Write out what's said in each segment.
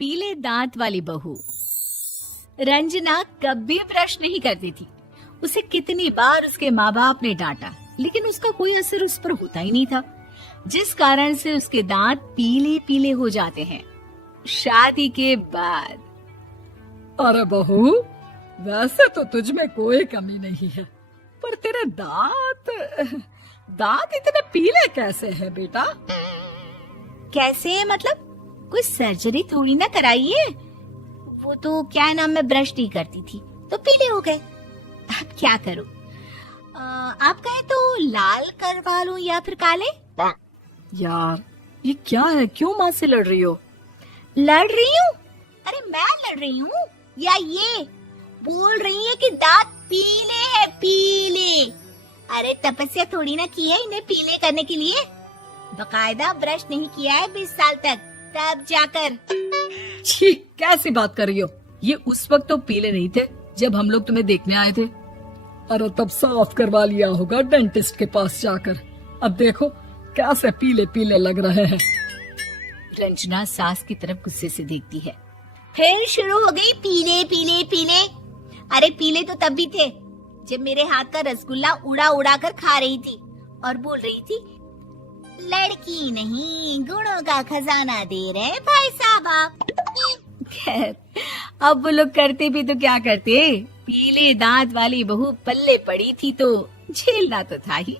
पीले दांत वाली बहू। रंजना कभी ब्रश नहीं करती थी। उसे कितनी बार उसके माँ बाप ने डांटा, लेकिन उसका कोई असर उस पर होता ही नहीं था, जिस कारण से उसके दांत पीले पीले हो जाते हैं। शादी के बाद अरे बहू, वैसे तो तुझ में कोई कमी नहीं है, पर तेरे दांत इतने पीले कैसे हैं बेटा? कैसे मतलब? कोई सर्जरी थोड़ी ना कराइए। वो तो क्या नाम, मैं ब्रश नहीं करती थी तो पीले हो गए। अब क्या करूं? आप कहें तो लाल करवा लूं या फिर काले? यार ये क्या है, क्यों माँ से लड़ रही हो? लड़ रही हूँ? अरे मैं लड़ रही हूँ या ये बोल रही है कि दांत पीले हैं, पीले। अरे तपस्या थोड़ी ना की है इन्हें पीले करने के लिए। बकायदा ब्रश नहीं किया है 20 साल तक, तब जाकर। छी, कैसी बात कर रही हो? ये उस वक्त तो पीले नहीं थे जब हम लोग तुम्हें देखने आए थे। अरे तब साफ करवा लिया होगा डेंटिस्ट के पास जाकर। अब देखो कैसे पीले पीले लग रहे हैं। रंजना सास की तरफ गुस्से से देखती है। फिर शुरू हो गई पीले पीले पीले। अरे पीले तो तब भी थे जब मेरे हाथ का रसगुल्ला उड़ा उड़ा कर खा रही थी और बोल रही थी, लड़की नहीं गुणों का खजाना दे रहे भाई साहब आप। खैर अब वो लोग करते भी तो क्या करते, पीले दांत वाली बहू पल्ले पड़ी थी तो झेलना तो था ही।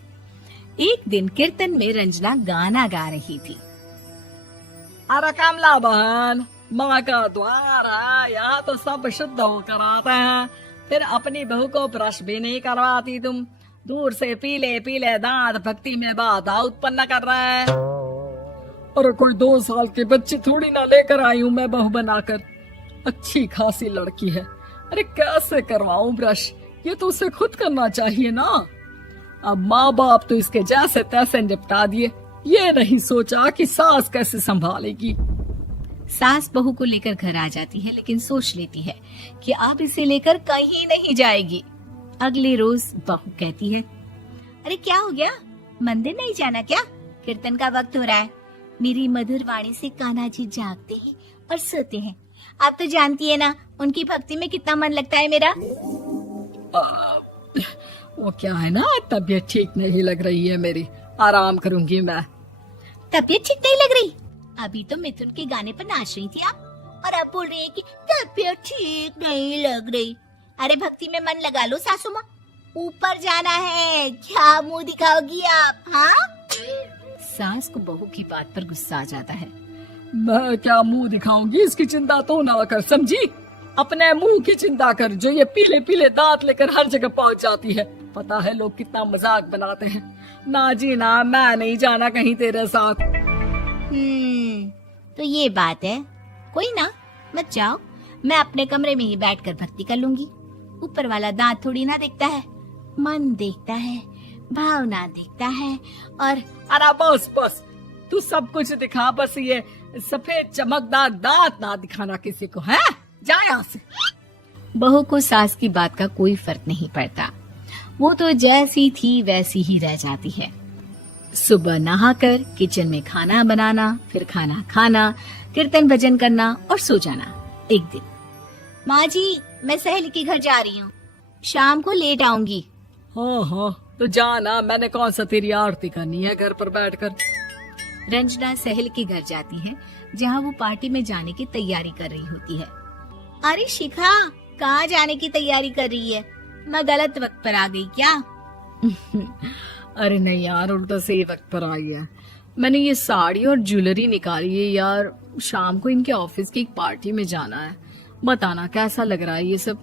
एक दिन कीर्तन में रंजना गाना गा रही थी। अरे कमला बहन, माँ का द्वार है, यहाँ तो सब शुद्ध होकर आते हैं, फिर अपनी बहू को ब्रश भी नहीं करवाती तुम। दूर से पीले पीले दांत भक्ति में बाधा उत्पन्न कर रहे हैं। अरे कोई 2 साल के बच्चे थोड़ी ना लेकर आई हूँ मैं बहू बनाकर। अच्छी खासी लड़की है, अरे कैसे करवाऊं ब्रश? ये तो उसे खुद करना चाहिए ना। अब माँ बाप तो इसके जैसे तैसे निपटा दिए, ये नहीं सोचा कि सास कैसे संभालेगी। सास बहू को लेकर घर आ जाती है, लेकिन सोच लेती है कि अब इसे लेकर कहीं नहीं जाएगी। अगले रोज बहू कहती है, अरे क्या हो गया, मंदिर नहीं जाना क्या? कीर्तन का वक्त हो रहा है। मेरी मधुर वाणी से कान्हा जी जागते हैं और सोते हैं। आप तो जानती है ना उनकी भक्ति में कितना मन लगता है मेरा। वो क्या है ना, तबीयत ठीक नहीं लग रही है मेरी, आराम करूंगी मैं। तबीयत ठीक नहीं लग रही? अभी तो मिथुन के गाने पर नाच रही थी आप, और अब बोल रही है कि तबीयत ठीक नहीं लग रही। अरे भक्ति में मन लगा लो सासू माँ, ऊपर जाना है, क्या मुंह दिखाओगी आप? हाँ? सास को बहू की बात पर गुस्सा आ जाता है। मैं क्या मुंह दिखाऊंगी, इसकी चिंता तो ना कर, समझी? अपने मुंह की चिंता कर, जो ये पीले पीले दांत लेकर हर जगह पहुंच जाती है। पता है लोग कितना मजाक बनाते हैं। ना जी ना, मैं नहीं जाना कहीं तेरे साथ। तो ये बात है। कोई ना, मत जाओ, मैं अपने कमरे में ही बैठकर भक्ति कर लूंगी। ऊपर वाला दांत थोड़ी ना देखता है, मन देखता है, भावना देखता है। और अरे बस बस, तू सब कुछ दिखा, बस ये सफेद चमकदार दांत ना दिखाना किसी को, है? जा यहाँ से। बहू को सास की बात का कोई फर्क नहीं पड़ता, वो तो जैसी थी वैसी ही रह जाती है। सुबह नहाकर किचन में खाना बनाना, फिर खाना खाना, कीर्तन भजन करना और सो जाना। एक दिन, माँ जी मैं सहेली के घर जा रही हूँ, शाम को लेट आऊंगी। हाँ हाँ तो जाना, मैंने कौन सा तेरी आरती करनी है घर पर बैठकर। रंजना सहेली के घर जाती है, जहाँ वो पार्टी में जाने की तैयारी कर रही होती है। अरे शिखा, कहाँ जाने की तैयारी कर रही है? मैं गलत वक्त पर आ गई क्या? अरे नहीं यार, उल्टा सही वक्त पर आई है। मैंने ये साड़ी और ज्वेलरी निकाली है यार, शाम को इनके ऑफिस की एक पार्टी में जाना है। बताना कैसा लग रहा है ये सब?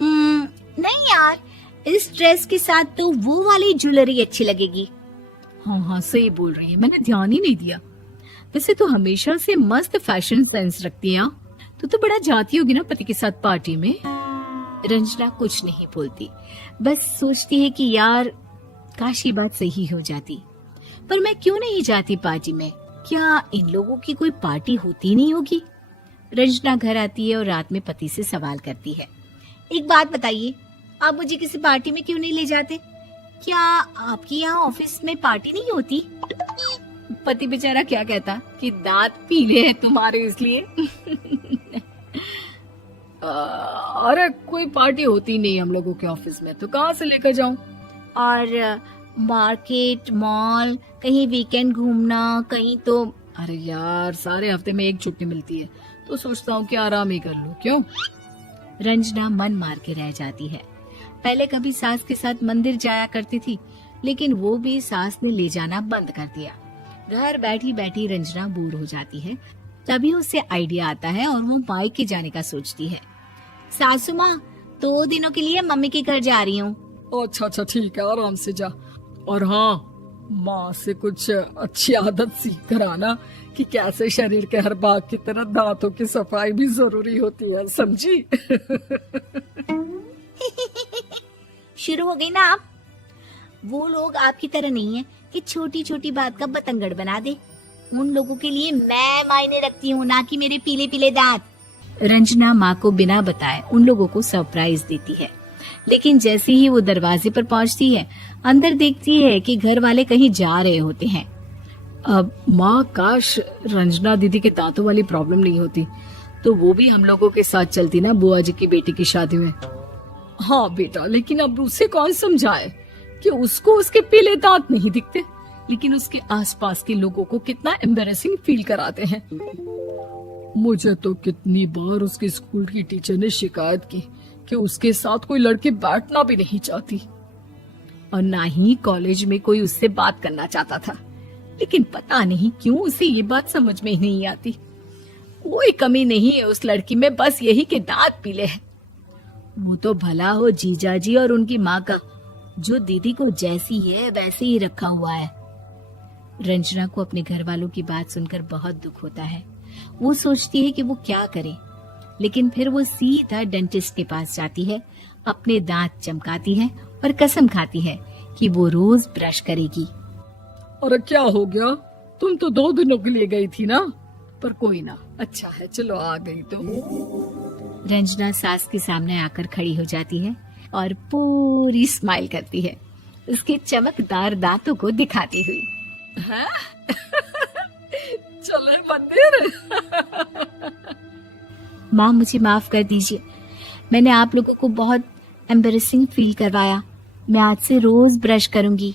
नहीं यार, इस ड्रेस के साथ तो वो वाली ज्वेलरी अच्छी लगेगी। हाँ हाँ सही बोल रही है, मैंने ध्यान ही नहीं दिया। वैसे तो हमेशा से मस्त फैशन सेंस रखती है। तो बड़ा जाती होगी ना पति के साथ पार्टी में। रंजना कुछ नहीं बोलती, बस सोचती है कि यार काश ये बात सही हो जाती, पर मैं क्यों नहीं जाती पार्टी में? क्या इन लोगों की कोई पार्टी होती नहीं होगी? रंजना घर आती है और रात में पति से सवाल करती है, एक बात बताइए, आप मुझे किसी पार्टी में क्यों नहीं ले जाते? क्या आपके यहाँ ऑफिस में पार्टी नहीं होती? पति बेचारा क्या कहता कि दांत पीले हैं तुम्हारे इसलिए। अरे कोई पार्टी होती नहीं हम लोगों के ऑफिस में, तो कहाँ से लेकर जाऊं? और मार्केट, मॉल, कहीं वीकेंड घूमना, कहीं तो। अरे यार, सारे हफ्ते में एक छुट्टी मिलती है, तो सोचता हूँ कि आराम ही कर लूं। क्यों? रंजना मन मार के रह जाती है। पहले कभी सास के साथ मंदिर जाया करती थी, लेकिन वो भी सास ने ले जाना बंद कर दिया। घर बैठी बैठी रंजना बोर हो जाती है। तभी उसे आइडिया आता है और वो मायके जाने का सोचती है। सासू माँ, 2 दिनों के लिए मम्मी के घर जा रही हूँ। अच्छा ठीक है, आराम से जा। और हाँ, माँ से कुछ अच्छी आदत सीख कर आना कि कैसे शरीर के हर भाग की तरह दांतों की सफाई भी जरूरी होती है, समझी? शुरू हो गई ना आप। वो लोग आपकी तरह नहीं है कि छोटी छोटी बात का बतंगड़ बना दे। उन लोगों के लिए मैं मायने रखती हूँ, ना कि मेरे पीले पीले दांत। रंजना माँ को बिना बताए उन लोगों को सरप्राइज देती है, लेकिन जैसे ही वो दरवाजे पर पहुंचती है, अंदर देखती है कि घर वाले कहीं जा रहे होते हैं। अब माँ, काश रंजना दीदी के दांतों वाली प्रॉब्लम नहीं होती, तो वो भी हम लोगों के साथ चलती ना बुआ जी की बेटी की शादी में। हाँ बेटा, लेकिन अब उसे कौन समझाए कि उसको उसके पीले दांत नहीं दिखते, लेकिन उसके आसपास के लोगों को कितना एम्बैरेसिंग फील कराते हैं। मुझे तो कितनी बार उसके स्कूल की टीचर ने शिकायत की कि उसके साथ कोई लड़की बैठना भी नहीं चाहती, और ना ही कॉलेज में कोई उससे बात करना चाहता था। लेकिन पता नहीं क्यों उसे ये बात समझ में ही नहीं आती। कोई कमी नहीं है उस लड़की में, बस यही कि दांत पीले हैं। वो तो भला हो जीजाजी और उनकी माँ का, जो दीदी को जैसी है वैसे ही रखा हुआ है। रंजना को अपने घर वालों की बात सुनकर बहुत दुख होता है। वो सोचती है कि वो क्या करे, लेकिन फिर वो सीधा डेंटिस्ट के पास जाती है, अपने दांत चमकाती है और कसम खाती है कि वो रोज ब्रश करेगी। अरे क्या हो गया? तुम तो 2 दिनों के लिए गई थी ना, पर कोई ना, अच्छा है, चलो आ गई तो। रंजना सास के सामने आकर खड़ी हो जाती है और पूरी स्माइल करती है, उसके चमकदार दांतों को दिखाती हुई। चले मंदिर। माँ, मुझे माफ कर दीजिए, मैंने आप लोगों को बहुत एम्बैरेसिंग फील करवाया। मैं आज से रोज ब्रश करूंगी।